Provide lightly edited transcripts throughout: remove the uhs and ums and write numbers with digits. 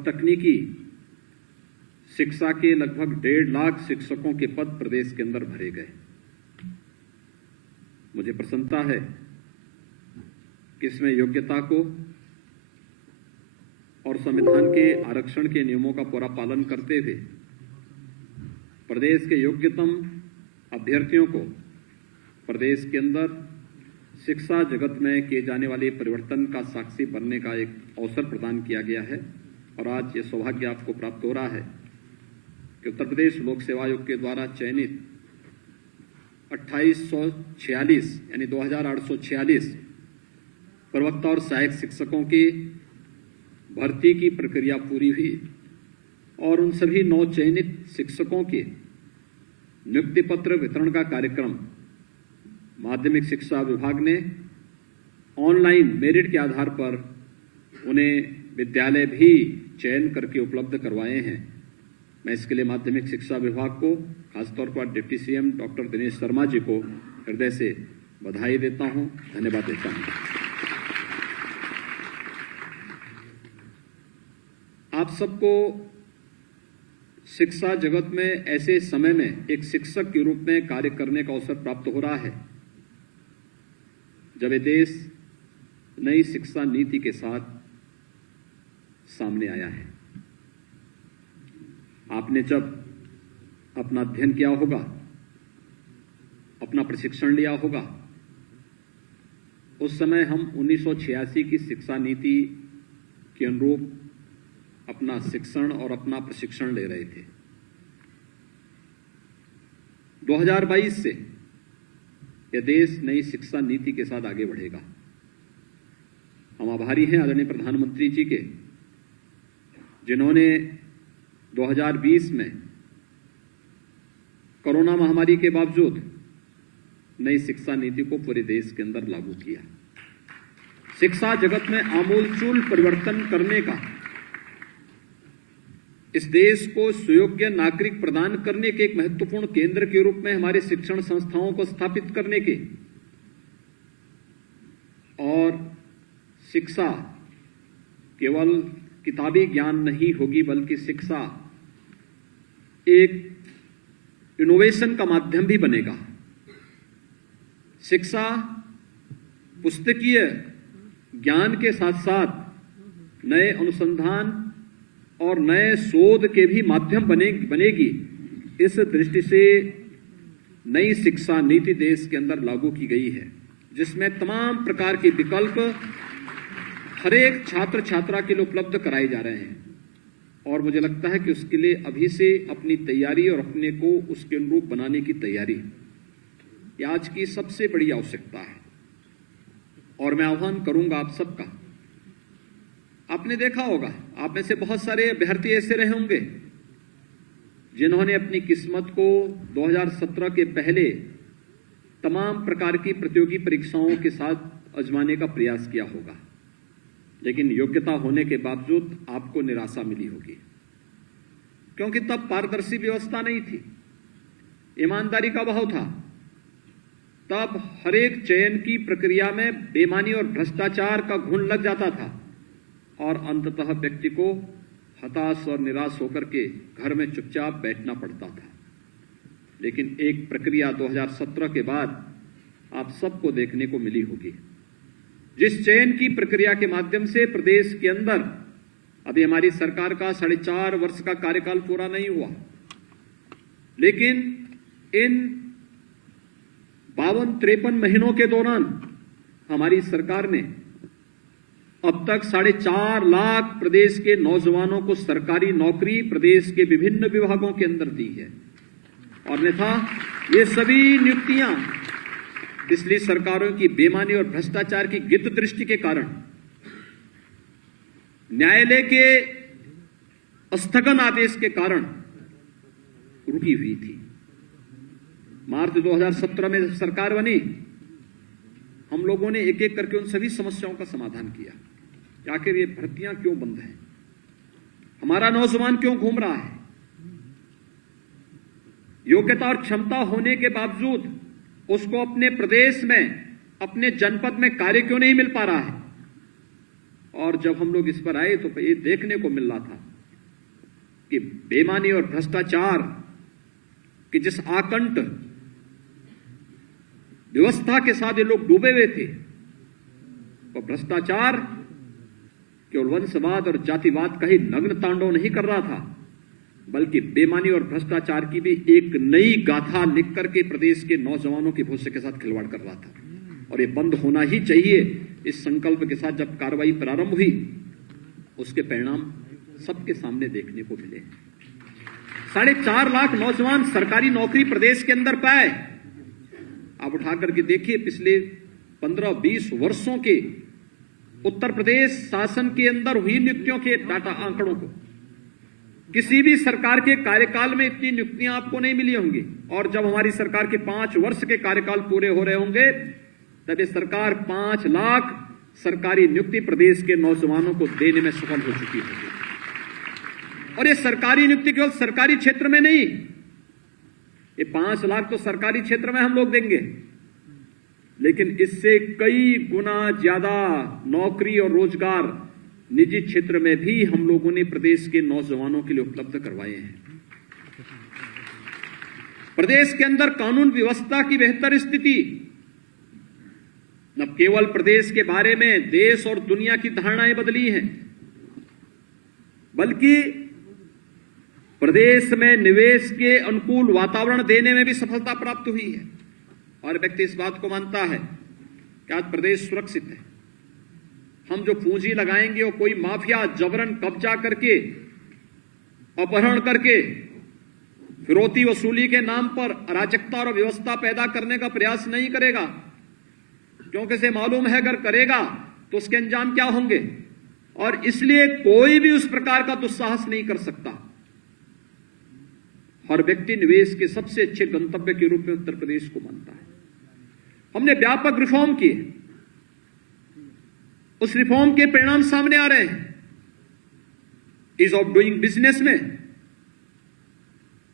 और तकनीकी शिक्षा के लगभग 1.5 लाख शिक्षकों के पद प्रदेश के अंदर भरे गए। मुझे प्रसन्नता है कि इसमें योग्यता को और संविधान के आरक्षण के नियमों का पूरा पालन करते हुए प्रदेश के योग्यतम अभ्यर्थियों को प्रदेश के अंदर शिक्षा जगत में किए जाने वाले परिवर्तन का साक्षी बनने का एक अवसर प्रदान किया गया है। और आज ये सौभाग्य आपको प्राप्त हो रहा है कि उत्तर प्रदेश लोक सेवा आयोग के द्वारा चयनित 2846 यानी 2846 प्रवक्ता और सहायक शिक्षकों की भर्ती की प्रक्रिया पूरी हुई और उन सभी 9 चयनित शिक्षकों के नियुक्ति पत्र वितरण का कार्यक्रम माध्यमिक शिक्षा विभाग ने ऑनलाइन मेरिट के आधार पर उन्हें विद्यालय भी चयन करके उपलब्ध करवाए हैं। मैं इसके लिए माध्यमिक शिक्षा विभाग को, खासतौर पर deputy CM doctor Dinesh Sharma ji को हृदय से बधाई देता हूं, धन्यवाद देता हूं। आप सबको शिक्षा जगत में ऐसे समय में एक शिक्षक के रूप में कार्य करने का अवसर प्राप्त हो रहा है जब ये देश नई शिक्षा नीति के साथ सामने आया है। आपने जब अपना अध्ययन किया होगा, अपना प्रशिक्षण लिया होगा, उस समय हम 1986 की शिक्षा नीति के अनुरूप अपना शिक्षण और अपना प्रशिक्षण ले रहे थे। 2022 से यह देश नई शिक्षा नीति के साथ आगे बढ़ेगा। हम आभारी हैं आदरणीय प्रधानमंत्री जी के, जिन्होंने 2020 में कोरोना महामारी के बावजूद नई शिक्षा नीति को पूरे देश के अंदर लागू किया। शिक्षा जगत में आमूलचूल परिवर्तन करने का, इस देश को सुयोग्य नागरिक प्रदान करने के एक महत्वपूर्ण केंद्र के रूप में हमारे शिक्षण संस्थाओं को स्थापित करने के, और शिक्षा केवल किताबी ज्ञान नहीं होगी बल्कि शिक्षा एक इनोवेशन का माध्यम भी बनेगा। शिक्षा पुस्तकीय ज्ञान के साथ साथ नए अनुसंधान और नए शोध के भी माध्यम बनेगी। इस दृष्टि से नई शिक्षा नीति देश के अंदर लागू की गई है, जिसमें तमाम प्रकार के विकल्प हर एक छात्र छात्रा के लिए उपलब्ध कराए जा रहे हैं। और मुझे लगता है कि उसके लिए अभी से अपनी तैयारी और अपने को उसके अनुरूप बनाने की तैयारी ये आज की सबसे बड़ी आवश्यकता है। और मैं आह्वान करूंगा आप सबका, आपने देखा होगा, आप में से बहुत सारे अभ्यर्थी ऐसे रहे होंगे जिन्होंने अपनी किस्मत को 2017 के पहले तमाम प्रकार की प्रतियोगी परीक्षाओं के साथ आजमाने का प्रयास किया होगा, लेकिन योग्यता होने के बावजूद आपको निराशा मिली होगी, क्योंकि तब पारदर्शी व्यवस्था नहीं थी, ईमानदारी का अभाव था। तब हर एक चयन की प्रक्रिया में बेईमानी और भ्रष्टाचार का घुन लग जाता था और अंततः व्यक्ति को हताश और निराश होकर के घर में चुपचाप बैठना पड़ता था। लेकिन एक प्रक्रिया 2017 के बाद आप सबको देखने को मिली होगी, जिस चयन की प्रक्रिया के माध्यम से प्रदेश के अंदर अभी हमारी सरकार का 4.5 वर्ष का कार्यकाल पूरा नहीं हुआ, लेकिन इन 52-53 महीनों के दौरान हमारी सरकार ने अब तक 4.5 लाख प्रदेश के नौजवानों को सरकारी नौकरी प्रदेश के विभिन्न विभागों के अंदर दी है। और अन्यथा ये सभी नियुक्तियां पिछली सरकारों की बेईमानी और भ्रष्टाचार की गिद्ध दृष्टि के कारण, न्यायालय के स्थगन आदेश के कारण रुकी हुई थी। मार्च 2017 में सरकार बनी, हम लोगों ने एक एक करके उन सभी समस्याओं का समाधान किया कि आखिर ये भर्तियां क्यों बंद हैं, हमारा नौजवान क्यों घूम रहा है, योग्यता और क्षमता होने के बावजूद उसको अपने प्रदेश में, अपने जनपद में कार्य क्यों नहीं मिल पा रहा है। और जब हम लोग इस पर आए तो ये देखने को मिल रहा था कि बेईमानी और भ्रष्टाचार कि जिस आकंठ व्यवस्था के साथ ये लोग डूबे हुए थे, तो भ्रष्टाचार केवल वंशवाद और जातिवाद का ही नग्न तांडव नहीं कर रहा था, बल्कि बेईमानी और भ्रष्टाचार की भी एक नई गाथा लिख करके प्रदेश के नौजवानों के भविष्य के साथ खिलवाड़ कर रहा था। और ये बंद होना ही चाहिए। इस संकल्प के साथ जब कार्रवाई प्रारंभ हुई, उसके परिणाम सबके सामने देखने को मिले। 4.5 लाख नौजवान सरकारी नौकरी प्रदेश के अंदर पाए। आप उठा करके देखिए, पिछले 15-20 वर्षों के उत्तर प्रदेश शासन के अंदर हुई नियुक्तियों के डाटा आंकड़ों को, किसी भी सरकार के कार्यकाल में इतनी नियुक्तियां आपको नहीं मिली होंगी। और जब हमारी सरकार के 5 वर्ष के कार्यकाल पूरे हो रहे होंगे, तब ये सरकार 5 लाख सरकारी नियुक्ति प्रदेश के नौजवानों को देने में सफल हो चुकी होगी। और ये सरकारी नियुक्ति केवल सरकारी क्षेत्र में नहीं, ये 5 लाख तो सरकारी क्षेत्र में हम लोग देंगे, लेकिन इससे कई गुना ज्यादा नौकरी और रोजगार निजी क्षेत्र में भी हम लोगों ने प्रदेश के नौजवानों के लिए उपलब्ध करवाए हैं। प्रदेश के अंदर कानून व्यवस्था की बेहतर स्थिति न केवल प्रदेश के बारे में देश और दुनिया की धारणाएं बदली हैं, बल्कि प्रदेश में निवेश के अनुकूल वातावरण देने में भी सफलता प्राप्त हुई है। और व्यक्ति इस बात को मानता है कि आज प्रदेश सुरक्षित है। हम जो पूंजी लगाएंगे वो कोई माफिया जबरन कब्जा करके, अपहरण करके, फिरौती वसूली के नाम पर अराजकता और व्यवस्था पैदा करने का प्रयास नहीं करेगा, क्योंकि इसे मालूम है अगर करेगा तो उसके अंजाम क्या होंगे। और इसलिए कोई भी उस प्रकार का दुस्साहस नहीं कर सकता। हर व्यक्ति निवेश के सबसे अच्छे गंतव्य के रूप में उत्तर प्रदेश को मानता है। हमने व्यापक रिफॉर्म किए, उस रिफॉर्म के परिणाम सामने आ रहे हैं। ईज ऑफ डूइंग बिजनेस में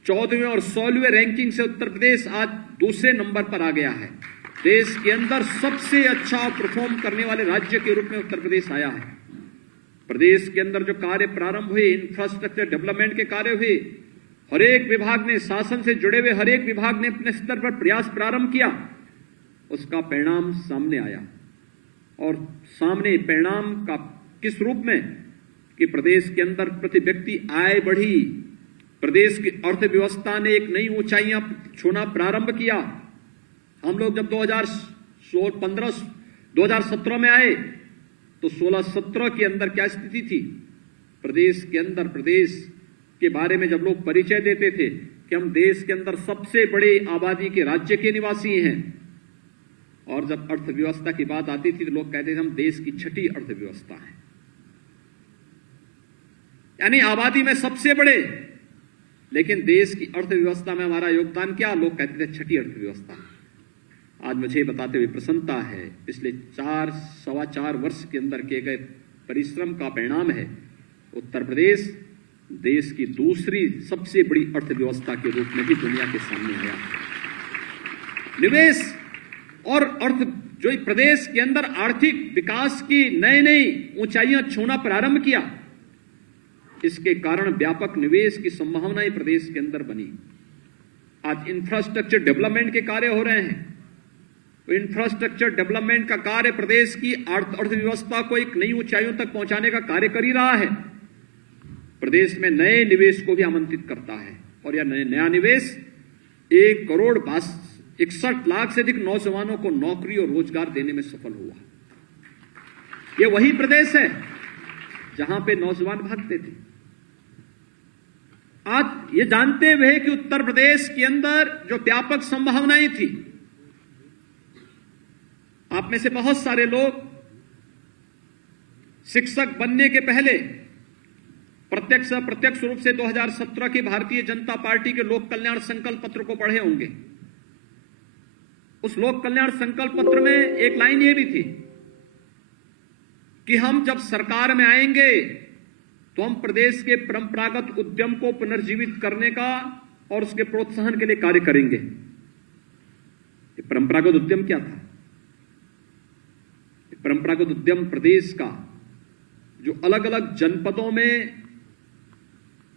14वें और 16वें रैंकिंग से उत्तर प्रदेश आज दूसरे नंबर पर आ गया है। देश के अंदर सबसे अच्छा परफॉर्म करने वाले राज्य के रूप में उत्तर प्रदेश आया है। प्रदेश के अंदर जो कार्य प्रारंभ हुए, इंफ्रास्ट्रक्चर डेवलपमेंट के कार्य हुए, हर एक विभाग ने, शासन से जुड़े हुए हर एक विभाग ने अपने स्तर पर प्रयास प्रारंभ किया, उसका परिणाम सामने आया। और सामने परिणाम का किस रूप में कि प्रदेश के अंदर प्रति व्यक्ति आय बढ़ी, प्रदेश की अर्थव्यवस्था ने एक नई ऊंचाइयां छूना प्रारंभ किया। हम लोग जब 2017 में आए तो 16-17 के अंदर क्या स्थिति थी प्रदेश के अंदर? प्रदेश के बारे में जब लोग परिचय देते थे कि हम देश के अंदर सबसे बड़े आबादी के राज्य के निवासी हैं, और जब अर्थव्यवस्था की बात आती थी तो लोग कहते थे हम देश की 6ठी अर्थव्यवस्था है, यानी आबादी में सबसे बड़े। लेकिन देश की अर्थव्यवस्था में हमारा योगदान क्या? लोग कहते थे 6ठी अर्थव्यवस्था। आज मुझे बताते हुए प्रसन्नता है, पिछले 4-4.25 वर्ष के अंदर किए गए परिश्रम का परिणाम है उत्तर प्रदेश देश की दूसरी सबसे बड़ी अर्थव्यवस्था के रूप में भी दुनिया के सामने आया। निवेश और अर्थ जो प्रदेश के अंदर आर्थिक विकास की नई ऊंचाइयां छूना प्रारंभ किया, इसके कारण व्यापक निवेश की संभावनाएं प्रदेश के अंदर बनी। आज इंफ्रास्ट्रक्चर डेवलपमेंट के कार्य हो रहे हैं। तो इंफ्रास्ट्रक्चर डेवलपमेंट का कार्य प्रदेश की अर्थव्यवस्था को एक नई ऊंचाइयों तक पहुंचाने का कार्य कर ही रहा है। प्रदेश में नए निवेश को भी आमंत्रित करता है। और यह नया निवेश 1,61 लाख से अधिक नौजवानों को नौकरी और रोजगार देने में सफल हुआ। यह वही प्रदेश है जहां पे नौजवान भागते थे। आज ये जानते हुए कि उत्तर प्रदेश के अंदर जो व्यापक संभावनाएं थी, आप में से बहुत सारे लोग शिक्षक बनने के पहले प्रत्यक्ष अप्रत्यक्ष रूप से 2017 की भारतीय जनता पार्टी के लोक कल्याण संकल्प पत्र को पढ़े होंगे। उस लोक कल्याण संकल्प पत्र में एक लाइन ये भी थी कि हम जब सरकार में आएंगे तो हम प्रदेश के परंपरागत उद्यम को पुनर्जीवित करने का और उसके प्रोत्साहन के लिए कार्य करेंगे। परंपरागत उद्यम क्या था? परंपरागत उद्यम प्रदेश का जो अलग अलग जनपदों में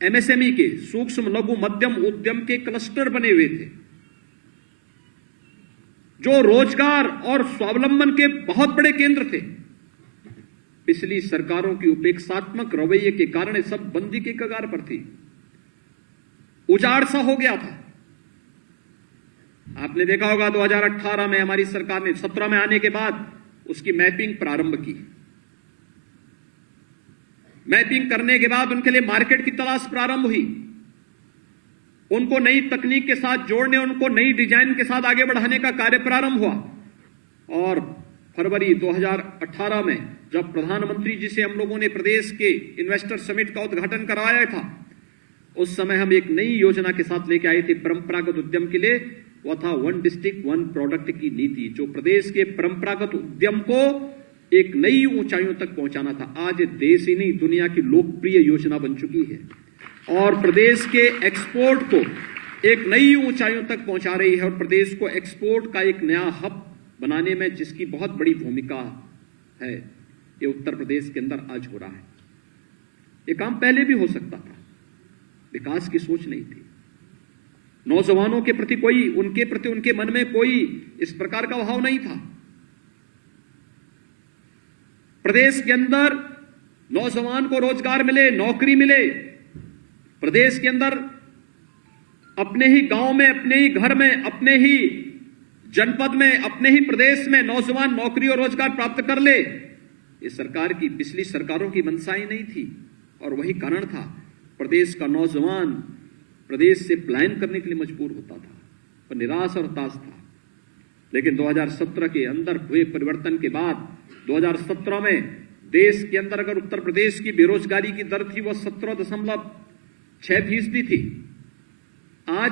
एमएसएमई के, सूक्ष्म लघु मध्यम उद्यम के क्लस्टर बने हुए थे, जो रोजगार और स्वावलंबन के बहुत बड़े केंद्र थे। पिछली सरकारों की उपेक्षात्मक रवैये के कारण ये सब बंदी के कगार पर थी, उजाड़ सा हो गया था। आपने देखा होगा 2018 में हमारी सरकार ने 17 में आने के बाद उसकी मैपिंग प्रारंभ की। मैपिंग करने के बाद उनके लिए मार्केट की तलाश प्रारंभ हुई, उनको नई तकनीक के साथ जोड़ने, उनको नई डिजाइन के साथ आगे बढ़ाने का कार्य प्रारंभ हुआ। और फरवरी 2018 में जब प्रधानमंत्री जी से हम लोगों ने प्रदेश के इन्वेस्टर समिट का उद्घाटन करवाया था, उस समय हम एक नई योजना के साथ लेके आए थे परंपरागत उद्यम के लिए। वह था 1 डिस्ट्रिक्ट 1 प्रोडक्ट की नीति, जो प्रदेश के परंपरागत उद्यम को एक नई ऊंचाइयों तक पहुंचाना था। आज देश ही नहीं, दुनिया की लोकप्रिय योजना बन चुकी है और प्रदेश के एक्सपोर्ट को एक नई ऊंचाइयों तक पहुंचा रही है और प्रदेश को एक्सपोर्ट का एक नया हब बनाने में जिसकी बहुत बड़ी भूमिका है, ये उत्तर प्रदेश के अंदर आज हो रहा है। ये काम पहले भी हो सकता था, विकास की सोच नहीं थी। नौजवानों के प्रति उनके मन में कोई इस प्रकार का भाव नहीं था। प्रदेश के अंदर नौजवान को रोजगार मिले, नौकरी मिले, प्रदेश के अंदर अपने ही गांव में, अपने ही घर में, अपने ही जनपद में, अपने ही प्रदेश में नौजवान नौकरी और रोजगार प्राप्त कर ले, ये सरकार की, पिछली सरकारों की मंशा ही नहीं थी। और वही कारण था, प्रदेश का नौजवान प्रदेश से पलायन करने के लिए मजबूर होता था, पर निराश और हताश था। लेकिन 2017 के अंदर हुए परिवर्तन के बाद 2017 में देश के अंदर अगर उत्तर प्रदेश की बेरोजगारी की दर थी, वह 17.6% थी। आज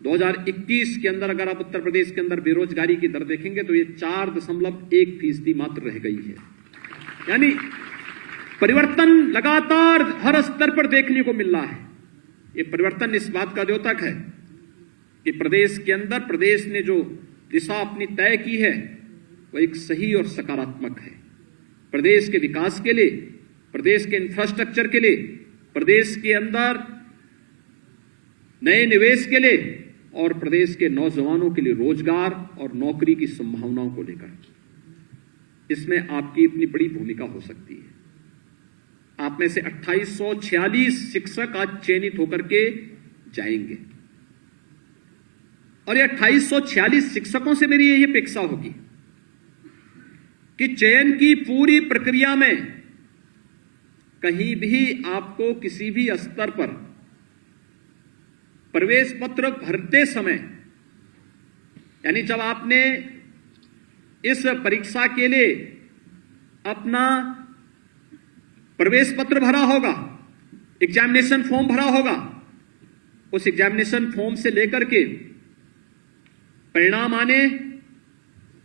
2021 के अंदर अगर आप उत्तर प्रदेश के अंदर बेरोजगारी की दर देखेंगे तो ये 4.1% मात्र रह गई है। यानी परिवर्तन लगातार हर स्तर पर देखने को मिल रहा है। ये परिवर्तन इस बात का द्योतक है कि प्रदेश के अंदर प्रदेश ने जो दिशा अपनी तय की है वह एक सही और सकारात्मक है। प्रदेश के विकास के लिए, प्रदेश के इंफ्रास्ट्रक्चर के लिए, प्रदेश के अंदर नए निवेश के लिए और प्रदेश के नौजवानों के लिए रोजगार और नौकरी की संभावनाओं को लेकर, इसमें आपकी अपनी बड़ी भूमिका हो सकती है। आप में से 2846 शिक्षक आज चयनित होकर के जाएंगे और ये 2846 शिक्षकों से मेरी यही अपेक्षा होगी कि चयन की पूरी प्रक्रिया में कहीं भी आपको किसी भी स्तर पर प्रवेश पत्र भरते समय, यानी जब आपने इस परीक्षा के लिए अपना प्रवेश पत्र भरा होगा, एग्जामिनेशन फॉर्म भरा होगा, उस एग्जामिनेशन फॉर्म से लेकर के परिणाम आने,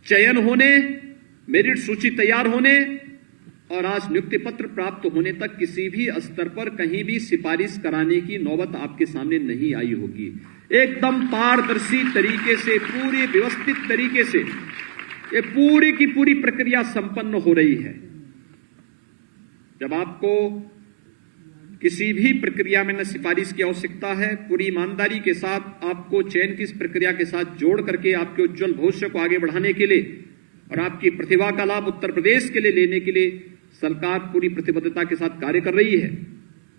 चयन होने, मेरिट सूची तैयार होने और आज नियुक्ति पत्र प्राप्त होने तक किसी भी स्तर पर कहीं भी सिफारिश कराने की नौबत आपके सामने नहीं आई होगी। एकदम पारदर्शी तरीके से, पूरी व्यवस्थित तरीके से ये पूरी की पूरी प्रक्रिया संपन्न हो रही है। जब आपको किसी भी प्रक्रिया में न सिफारिश की आवश्यकता है, पूरी ईमानदारी के साथ आपको चयन की इस प्रक्रिया के साथ जोड़ करके आपके उज्जवल भविष्य को आगे बढ़ाने के लिए और आपकी प्रतिभा का लाभ उत्तर प्रदेश के लिए लेने के लिए सरकार पूरी प्रतिबद्धता के साथ कार्य कर रही है,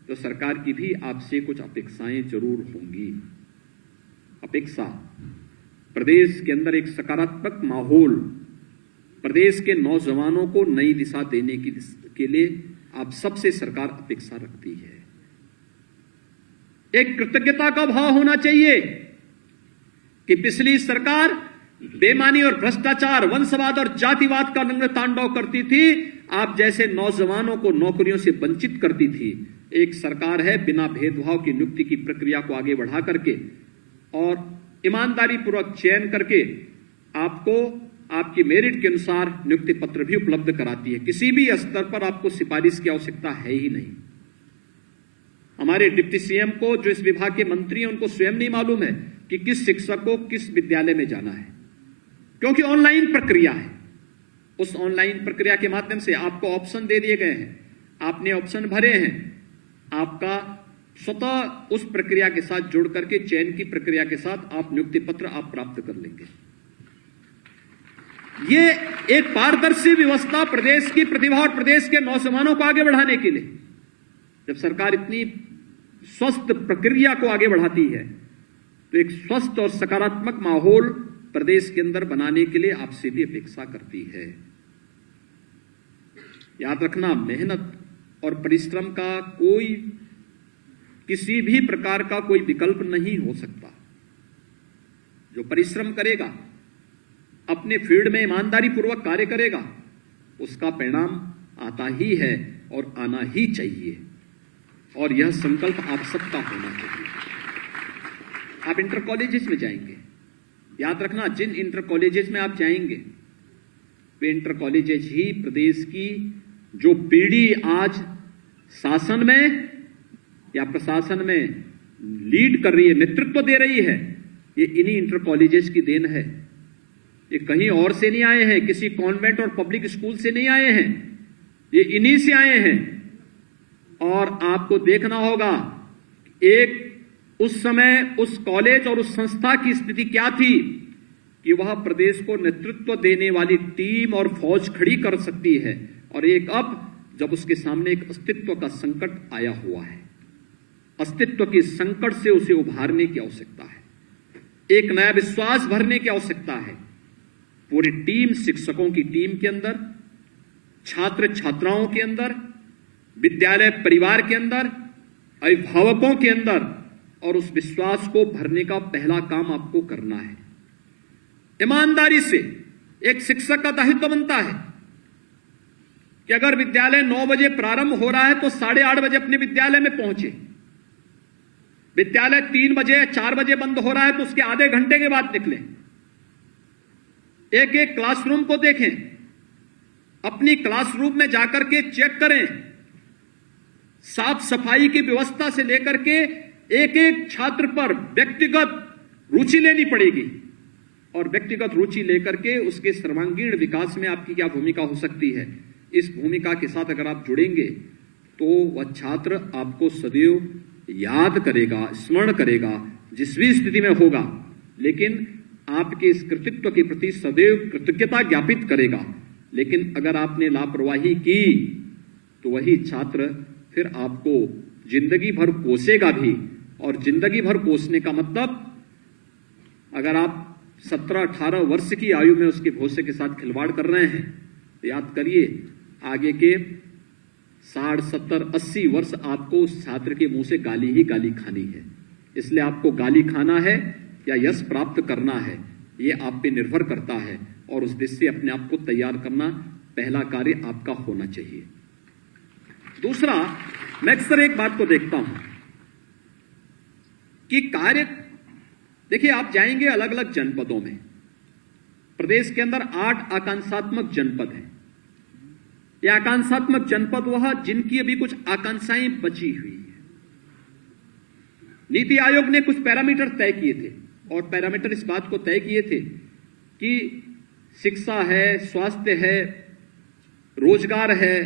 तो सरकार की भी आपसे कुछ अपेक्षाएं जरूर होंगी। अपेक्षा प्रदेश के अंदर एक सकारात्मक माहौल, प्रदेश के नौजवानों को नई दिशा देने के लिए आप सबसे सरकार अपेक्षा रखती है। एक कृतज्ञता का भाव होना चाहिए कि पिछली सरकार बेईमानी और भ्रष्टाचार, वंशवाद और जातिवाद का रंग तांडव करती थी, आप जैसे नौजवानों को नौकरियों से वंचित करती थी। एक सरकार है बिना भेदभाव की नियुक्ति की प्रक्रिया को आगे बढ़ा करके और ईमानदारी पूर्वक चयन करके आपको आपकी मेरिट के अनुसार नियुक्ति पत्र भी उपलब्ध कराती है। किसी भी स्तर पर आपको सिफारिश की आवश्यकता है ही नहीं। हमारे डिप्टी सीएम को, जो इस विभाग के मंत्री हैं, उनको स्वयं नहीं मालूम है कि किस शिक्षक को किस विद्यालय में जाना है, क्योंकि ऑनलाइन प्रक्रिया है। उस ऑनलाइन प्रक्रिया के माध्यम से आपको ऑप्शन दे दिए गए हैं, आपने ऑप्शन भरे हैं, आपका स्वतः उस प्रक्रिया के साथ जुड़ करके चयन की प्रक्रिया के साथ आप नियुक्ति पत्र आप प्राप्त कर लेंगे। ये एक पारदर्शी व्यवस्था प्रदेश की प्रतिभा और प्रदेश के नौजवानों को आगे बढ़ाने के लिए, जब सरकार इतनी स्वस्थ प्रक्रिया को आगे बढ़ाती है तो एक स्वस्थ और सकारात्मक माहौल प्रदेश के अंदर बनाने के लिए आपसे भी अपेक्षा करती है। याद रखना, मेहनत और परिश्रम का कोई किसी भी प्रकार का कोई विकल्प नहीं हो सकता। जो परिश्रम करेगा, अपने फील्ड में ईमानदारी पूर्वक कार्य करेगा, उसका परिणाम आता ही है और आना ही चाहिए। और यह संकल्प आप सबका होना चाहिए। आप इंटर कॉलेजेस में जाएंगे, याद रखना, जिन इंटर कॉलेजेस में आप जाएंगे वे इंटर कॉलेजेस ही प्रदेश की जो पीढ़ी आज शासन में या प्रशासन में लीड कर रही है, नेतृत्व दे रही है, ये इन्हीं इंटर कॉलेजेस की देन है। ये कहीं और से नहीं आए हैं, किसी कॉन्वेंट और पब्लिक स्कूल से नहीं आए हैं, ये इन्हीं से आए हैं। और आपको देखना होगा एक उस समय उस कॉलेज और उस संस्था की स्थिति क्या थी कि वह प्रदेश को नेतृत्व देने वाली टीम और फौज खड़ी कर सकती है, और एक अब जब उसके सामने एक अस्तित्व का संकट आया हुआ है, अस्तित्व के संकट से उसे उभारने की आवश्यकता है, एक नया विश्वास भरने की आवश्यकता है। पूरी टीम, शिक्षकों की टीम के अंदर, छात्र छात्राओं के अंदर, विद्यालय परिवार के अंदर, अभिभावकों के अंदर, और उस विश्वास को भरने का पहला काम आपको करना है। ईमानदारी से एक शिक्षक का दायित्व बनता है कि अगर विद्यालय 9 बजे प्रारंभ हो रहा है तो 8:30 बजे अपने विद्यालय में पहुंचे। विद्यालय 3 बजे 4 बजे बंद हो रहा है तो उसके आधे घंटे के बाद निकले। एक एक क्लासरूम को देखें, अपनी क्लासरूम में जाकर के चेक करें, साफ सफाई की व्यवस्था से लेकर के एक एक छात्र पर व्यक्तिगत रुचि लेनी पड़ेगी, और व्यक्तिगत रुचि लेकर के उसके सर्वांगीण विकास में आपकी क्या भूमिका हो सकती है, इस भूमिका के साथ अगर आप जुड़ेंगे तो वह छात्र आपको सदैव याद करेगा, स्मरण करेगा, जिस भी स्थिति में होगा, लेकिन आपके इस कृतित्व के प्रति सदैव कृतज्ञता ज्ञापित करेगा। लेकिन अगर आपने लापरवाही की तो वही छात्र फिर आपको जिंदगी भर कोसेगा भी, और जिंदगी भर कोसने का मतलब, अगर आप 17-18 वर्ष की आयु में उसके भविष्य के साथ खिलवाड़ कर रहे हैं तो याद करिए आगे के 60, 70, 80 वर्ष आपको उस छात्र के मुंह से गाली ही गाली खानी है। इसलिए आपको गाली खाना है या यश प्राप्त करना है, ये आप पे निर्भर करता है, और उस दिशा से अपने आप को तैयार करना पहला कार्य आपका होना चाहिए। दूसरा, मैं अक्सर एक बात को देखता हूं कि कार्य, देखिए आप जाएंगे अलग अलग जनपदों में, प्रदेश के अंदर 8 आकांक्षात्मक जनपद हैं। ये आकांक्षात्मक जनपद वह जिनकी अभी कुछ आकांक्षाएं बची हुई है। नीति आयोग ने कुछ पैरामीटर तय किए थे, और पैरामीटर इस बात को तय किए थे कि शिक्षा है, स्वास्थ्य है, रोजगार है,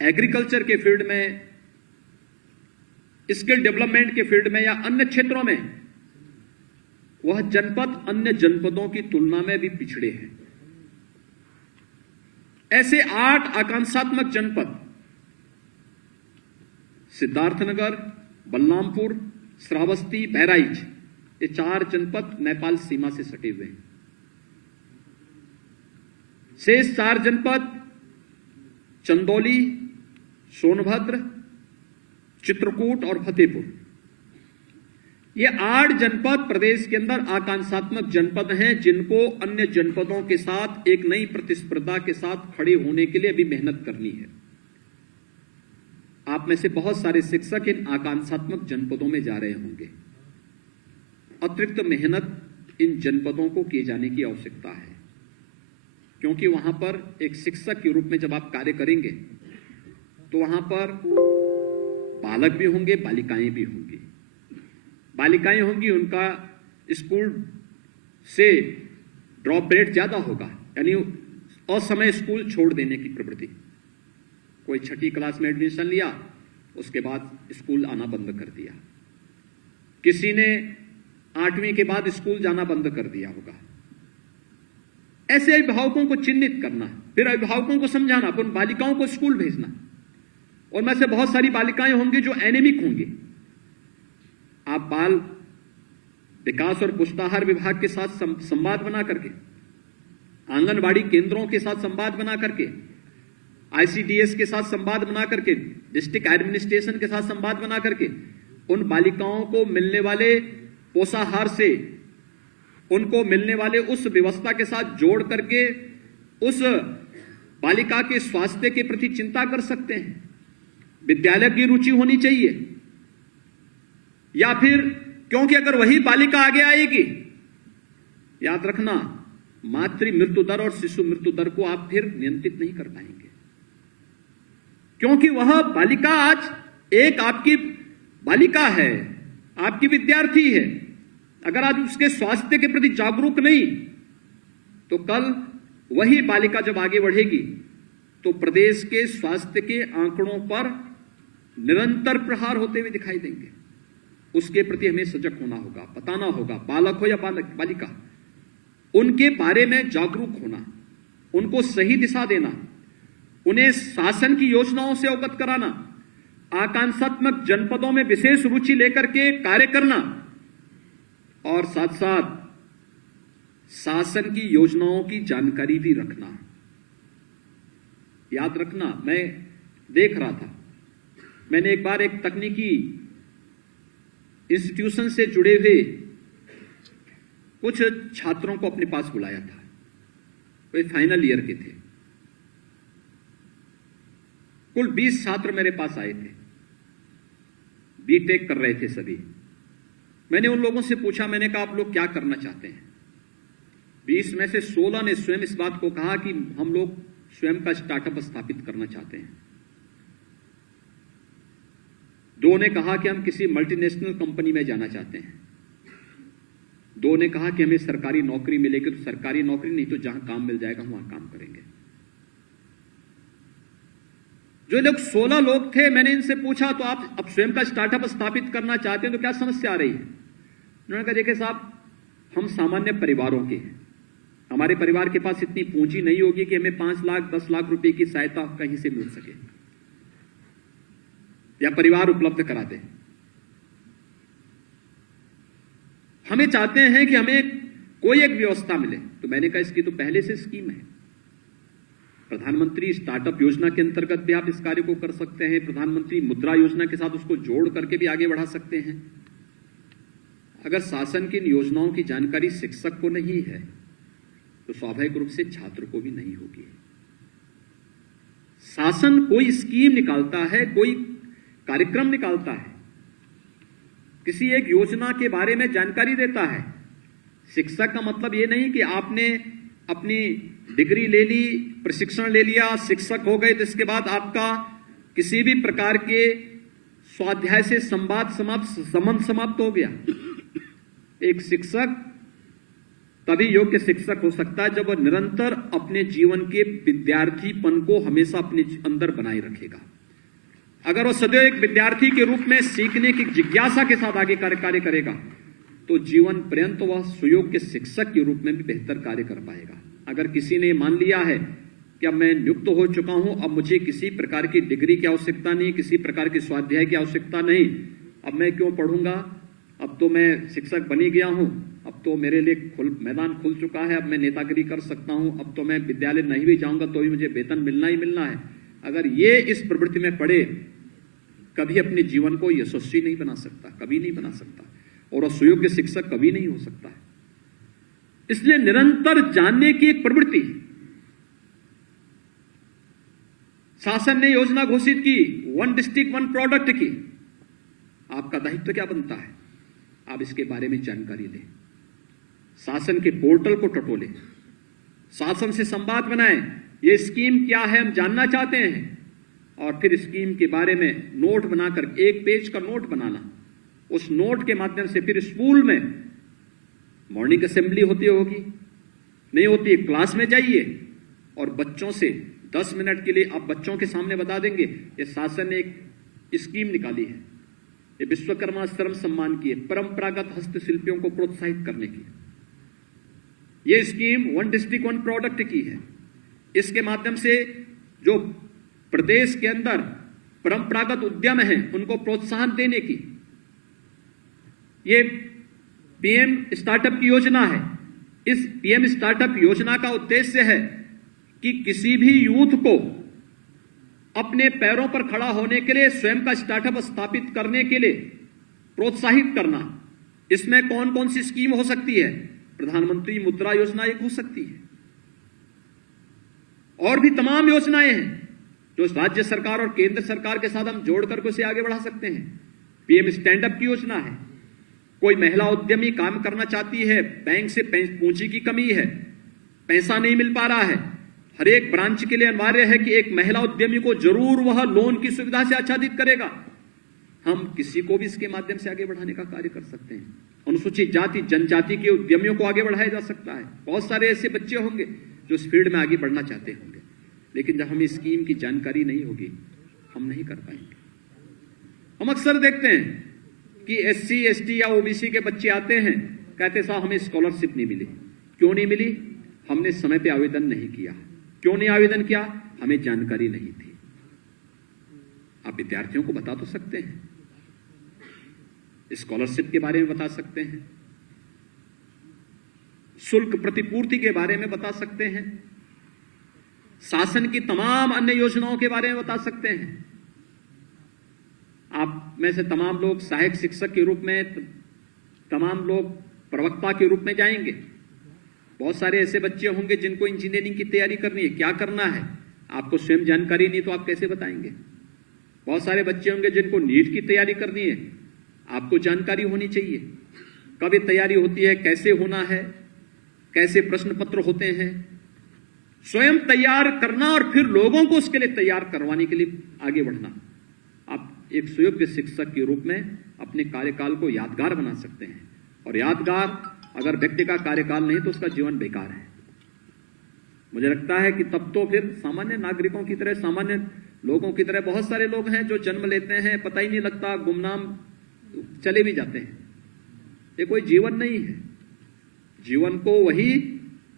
एग्रीकल्चर के फील्ड में, स्किल डेवलपमेंट के फील्ड में या अन्य क्षेत्रों में वह जनपद अन्य जनपदों की तुलना में भी पिछड़े हैं। ऐसे 8 आकांक्षात्मक जनपद सिद्धार्थनगर, बलरामपुर, श्रावस्ती, बहराइच, ये 4 जनपद नेपाल सीमा से सटे हुए हैं। शेष 4 जनपद चंदौली, सोनभद्र, चित्रकूट और फतेहपुर, ये 8 जनपद प्रदेश के अंदर आकांक्षात्मक जनपद हैं, जिनको अन्य जनपदों के साथ एक नई प्रतिस्पर्धा के साथ खड़े होने के लिए भी मेहनत करनी है। आप में से बहुत सारे शिक्षक इन आकांक्षात्मक जनपदों में जा रहे होंगे। अतिरिक्त मेहनत इन जनपदों को किए जाने की आवश्यकता है, क्योंकि वहां पर एक शिक्षक के रूप में जब आप कार्य करेंगे तो वहां पर बालक भी होंगे, बालिकाएं भी होंगी। बालिकाएं होंगी, उनका स्कूल से ड्रॉप रेट ज्यादा होगा, यानी असमय स्कूल छोड़ देने की प्रवृत्ति। कोई 6ठी क्लास में एडमिशन लिया, उसके बाद स्कूल आना बंद कर दिया। किसी ने 8वीं के बाद स्कूल जाना बंद कर दिया होगा। ऐसे अभिभावकों को चिन्हित करना, फिर अभिभावकों को समझाना, फिर उन बालिकाओं को स्कूल भेजना। और में से बहुत सारी बालिकाएं होंगी जो एनीमिक होंगी। आप बाल विकास और पुष्टाहार विभाग के साथ संवाद बना करके, आंगनबाड़ी केंद्रों के साथ संवाद बना करके, आईसीडीएस के साथ संवाद बना करके, डिस्ट्रिक्ट एडमिनिस्ट्रेशन के साथ संवाद बना करके उन बालिकाओं को मिलने वाले पोषाहार से, उनको मिलने वाले उस व्यवस्था के साथ जोड़ करके उस बालिका के स्वास्थ्य के प्रति चिंता कर सकते हैं। विद्यालय की रुचि होनी चाहिए, या फिर क्योंकि अगर वही बालिका आगे आएगी, याद रखना, मातृ मृत्यु दर और शिशु मृत्यु दर को आप फिर नियंत्रित नहीं कर पाएंगे, क्योंकि वह बालिका आज एक आपकी बालिका है, आपकी विद्यार्थी है। अगर आज उसके स्वास्थ्य के प्रति जागरूक नहीं, तो कल वही बालिका जब आगे बढ़ेगी तो प्रदेश के स्वास्थ्य के आंकड़ों पर निरंतर प्रहार होते हुए दिखाई देंगे। उसके प्रति हमें सजग होना होगा, बताना होगा, बालक हो या बालिका, उनके बारे में जागरूक होना, उनको सही दिशा देना, उन्हें शासन की योजनाओं से अवगत कराना, आकांक्षात्मक जनपदों में विशेष रुचि लेकर के कार्य करना, और साथ साथ शासन की योजनाओं की जानकारी भी रखना। याद रखना, मैं देख रहा था, मैंने एक बार एक तकनीकी इंस्टीट्यूशन से जुड़े हुए कुछ छात्रों को अपने पास बुलाया था। वे फाइनल ईयर के थे। कुल 20 छात्र मेरे पास आए थे, बीटेक कर रहे थे सभी। मैंने उन लोगों से पूछा, मैंने कहा आप लोग क्या करना चाहते हैं? 20 में से 16 ने स्वयं इस बात को कहा कि हम लोग स्वयं का स्टार्टअप स्थापित करना चाहते हैं। 2 ने कहा कि हम किसी मल्टीनेशनल कंपनी में जाना चाहते हैं। 2 ने कहा कि हमें सरकारी नौकरी मिलेगी, तो सरकारी नौकरी नहीं तो जहां काम मिल जाएगा वहां काम करेंगे। जो लोग 16 लोग थे, मैंने इनसे पूछा तो आप अब स्वयं का स्टार्टअप स्थापित करना चाहते हैं तो क्या समस्या आ रही है? उन्होंने कहा देखिए साहब, हम सामान्य परिवारों के हैं, हमारे परिवार के पास इतनी पूंजी नहीं होगी कि हमें 5 लाख 10 लाख रुपए की सहायता कहीं से मिल सके या परिवार उपलब्ध करा दे। हमें चाहते हैं कि हमें कोई एक व्यवस्था मिले। तो मैंने कहा इसकी तो पहले से स्कीम है, प्रधानमंत्री स्टार्टअप योजना के अंतर्गत भी आप इस कार्य को कर सकते हैं, प्रधानमंत्री मुद्रा योजना के साथ उसको जोड़ करके भी आगे बढ़ा सकते हैं। अगर शासन की इन योजनाओं की जानकारी शिक्षक को नहीं है तो स्वाभाविक रूप से छात्र को भी नहीं होगी। शासन कोई स्कीम निकालता है, कोई कार्यक्रम निकालता है, किसी एक योजना के बारे में जानकारी देता है। शिक्षक का मतलब यह नहीं कि आपने अपनी डिग्री ले ली, प्रशिक्षण ले लिया, शिक्षक हो गए तो इसके बाद आपका किसी भी प्रकार के स्वाध्याय से संबंध समाप्त हो गया। एक शिक्षक तभी योग्य शिक्षक हो सकता है जब वह निरंतर अपने जीवन के विद्यार्थीपन को हमेशा अपने अंदर बनाए रखेगा। अगर वह सदैव एक विद्यार्थी के रूप में सीखने की जिज्ञासा के साथ आगे कार्य करेगा तो जीवन पर्यंत वह सुयोग्य शिक्षक के रूप में भी बेहतर कार्य कर पाएगा। अगर किसी ने मान लिया है कि अब मैं नियुक्त हो चुका हूं, अब मुझे किसी प्रकार की डिग्री की आवश्यकता नहीं, किसी प्रकार की स्वाध्याय की आवश्यकता नहीं, अब मैं क्यों पढ़ूंगा, अब तो मैं शिक्षक बनी गया हूं, अब तो मेरे लिए मैदान खुल चुका है, अब मैं नेतागिरी कर सकता हूं, अब तो मैं विद्यालय नहीं भी जाऊंगा तो भी मुझे वेतन मिलना ही मिलना है। अगर ये इस प्रवृत्ति में पड़े, कभी अपने जीवन को यशस्वी नहीं बना सकता, कभी नहीं बना सकता, और सुयोग्य शिक्षक कभी नहीं हो सकता। इसलिए निरंतर जानने की एक प्रवृत्ति। शासन ने योजना घोषित की 1 डिस्ट्रिक्ट 1 प्रोडक्ट की, आपका दायित्व क्या बनता है? आप इसके बारे में जानकारी लें, शासन के पोर्टल को टटोलें, शासन से संवाद बनाएं, ये स्कीम क्या है हम जानना चाहते हैं, और फिर स्कीम के बारे में नोट बनाकर 1 पेज का नोट बनाना। उस नोट के माध्यम से फिर स्कूल में मॉर्निंग असेंबली होती होगी, नहीं होती है, क्लास में जाइए और बच्चों से 10 मिनट के लिए आप बच्चों के सामने बता देंगे ये शासन ने एक स्कीम निकाली है, ये विश्वकर्मा श्रम सम्मान की है, परंपरागत हस्तशिल्पियों को प्रोत्साहित करने की। ये scheme one district one product की है। इसके माध्यम से जो प्रदेश के अंदर परंपरागत उद्यम हैं उनको प्रोत्साहन देने की ये पीएम स्टार्टअप की योजना है। इस पीएम स्टार्टअप योजना का उद्देश्य है कि किसी भी यूथ को अपने पैरों पर खड़ा होने के लिए, स्वयं का स्टार्टअप स्थापित करने के लिए प्रोत्साहित करना। इसमें कौन कौन सी स्कीम हो सकती है? प्रधानमंत्री मुद्रा योजना एक हो सकती है, और भी तमाम योजनाएं हैं जो राज्य सरकार और केंद्र सरकार के साथ हम जोड़कर उसे आगे बढ़ा सकते हैं। पीएम स्टैंड अप की योजना है। कोई महिला उद्यमी काम करना चाहती है, बैंक से पूंजी की कमी है, पैसा नहीं मिल पा रहा है, हर एक ब्रांच के लिए अनिवार्य है कि एक महिला उद्यमी को जरूर वह लोन की सुविधा से आच्छादित करेगा। हम किसी को भी इसके माध्यम से आगे बढ़ाने का कार्य कर सकते हैं। अनुसूचित जाति जनजाति के उद्यमियों को आगे बढ़ाया जा सकता है। बहुत सारे ऐसे बच्चे होंगे जो इस फील्ड में आगे बढ़ना चाहते होंगे, लेकिन जब हमें स्कीम की जानकारी नहीं होगी हम नहीं कर पाएंगे। हम अक्सर देखते हैं कि एससी एसटी या ओबीसी के बच्चे आते हैं, कहते साहब हमें स्कॉलरशिप नहीं मिली। क्यों नहीं मिली? हमने समय पे आवेदन नहीं किया। क्यों नहीं आवेदन किया? हमें जानकारी नहीं थी। आप विद्यार्थियों को बता तो सकते हैं, स्कॉलरशिप के बारे में बता सकते हैं, शुल्क प्रतिपूर्ति के बारे में बता सकते हैं, शासन की तमाम अन्य योजनाओं के बारे में बता सकते हैं। आप में से तमाम लोग सहायक शिक्षक के रूप में, तमाम लोग प्रवक्ता के रूप में जाएंगे। बहुत सारे ऐसे बच्चे होंगे जिनको इंजीनियरिंग की तैयारी करनी है, क्या करना है आपको स्वयं जानकारी नहीं तो आप कैसे बताएंगे। बहुत सारे बच्चे होंगे जिनको नीट की तैयारी करनी है, आपको जानकारी होनी चाहिए कब ये तैयारी होती है, कैसे होना है, कैसे प्रश्न पत्र होते हैं। स्वयं तैयार करना और फिर लोगों को उसके लिए तैयार करवाने के लिए आगे बढ़ना। आप एक सुयोग्य शिक्षक के रूप में अपने कार्यकाल को यादगार बना सकते हैं, और यादगार अगर व्यक्ति का कार्यकाल नहीं तो उसका जीवन बेकार है। मुझे लगता है कि तब तो फिर सामान्य नागरिकों की तरह, सामान्य लोगों की तरह बहुत सारे लोग हैं जो जन्म लेते हैं, पता ही नहीं लगता, गुमनाम चले भी जाते हैं। ये कोई जीवन नहीं है। जीवन को वही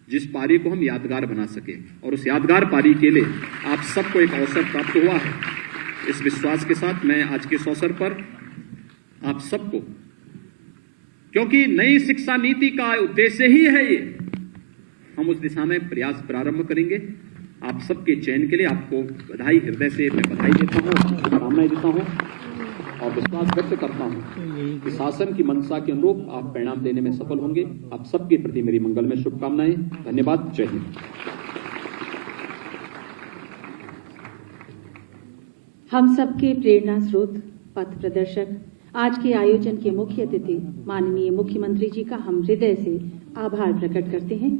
जिस पारी को हम यादगार बना सके, और उस यादगार पारी के लिए आप सबको एक अवसर प्राप्त हुआ है। इस विश्वास के साथ मैं आज के इस अवसर पर आप सबको, क्योंकि नई शिक्षा नीति का उद्देश्य ही है ये, हम उस दिशा में प्रयास प्रारंभ करेंगे। आप सबके चयन के लिए आपको बधाई, हृदय से मैं बधाई देता हूँ, शुभकामनाएं देता हूँ, और विश्वास व्यक्त करता हूँ कि शासन की मंशा के अनुरूप आप परिणाम देने में सफल होंगे। आप सबके प्रति मेरी मंगल में शुभकामनाएं। धन्यवाद। जय हिंद। हम सबके प्रेरणा स्रोत, पथ प्रदर्शक, आज के आयोजन के मुख्य अतिथि माननीय मुख्यमंत्री जी का हम हृदय से आभार प्रकट करते हैं।